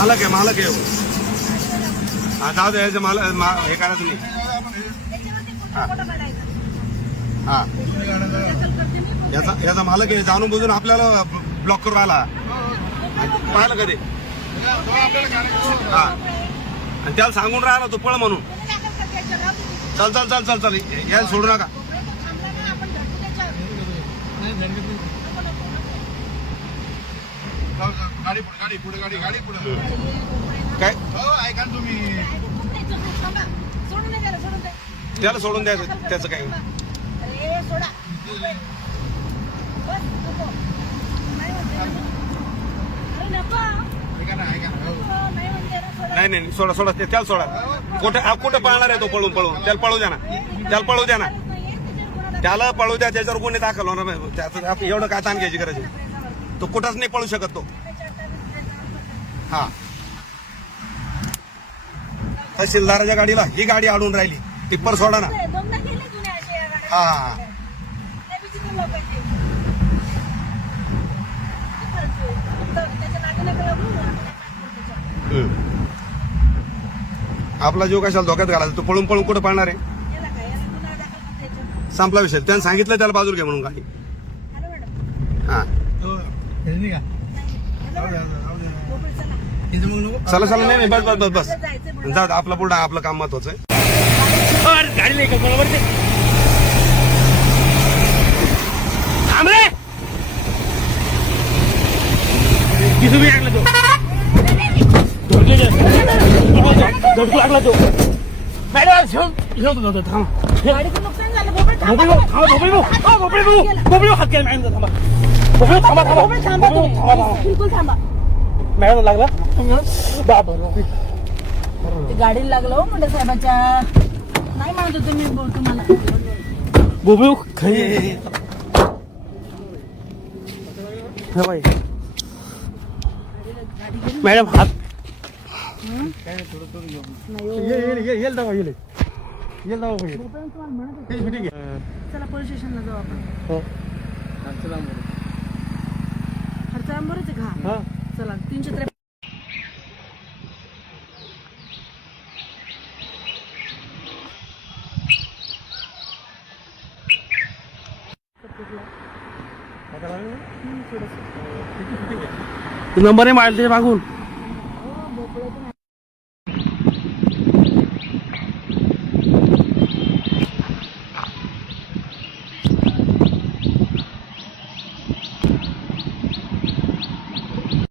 मालक आहे हो. हा जाऊ द्या, हे करा तुम्ही. हा हा याचा मालक आहे, जाणून बुजून आपल्याला ब्लॉक करून आला. पाहिलं कधी? हा आणि त्याला सांगून राहिला तो पळ म्हणून. चल चल चल चल चल यायला सोडू नका. गाडी पुढे काय ऐका तुम्ही, त्याला सोडून द्यायचं, त्याचं काय. नाही सोडा त्याला सोडा. कुठे पळणार आहे तो? पळून त्याला पळू द्या ना. त्याला पळू द्या, त्याच्यावर कोणी दाखल होणार नाही. त्याचं एवढं काय ताण घ्यायची गरज आहे? तो कुठंच नाही पळू शकत तो. हा तहसीलदाराच्या गाडीला ही गाडी अडून राहिली. टिप्पर सोडा ना. हा आपला जीव कशाला धोक्यात घालायचा? तो पळून कुठं पळणार आहे? संपला विषय. त्यानं सांगितलं त्याला बाजूला घे म्हणून गाडी. हा चला नाही बस जा. आपला पुढे आपलं काम महत्वाचं आहे. गाडी नाही का बरोबर ते धडकू लागला तो. मॅडम हात केला मॅडम. मॅडम लागला गाडीला लागलं हो म्हणजे साहेबाच्या. नाही म्हणत होतो मी तुम्हाला. बोबडू मॅडम हात चला पोलीस स्टेशनला जाऊ आपण. खर्चांबरच आहे का? चला 353. नंबर आहे मारला त्याच्या मागून.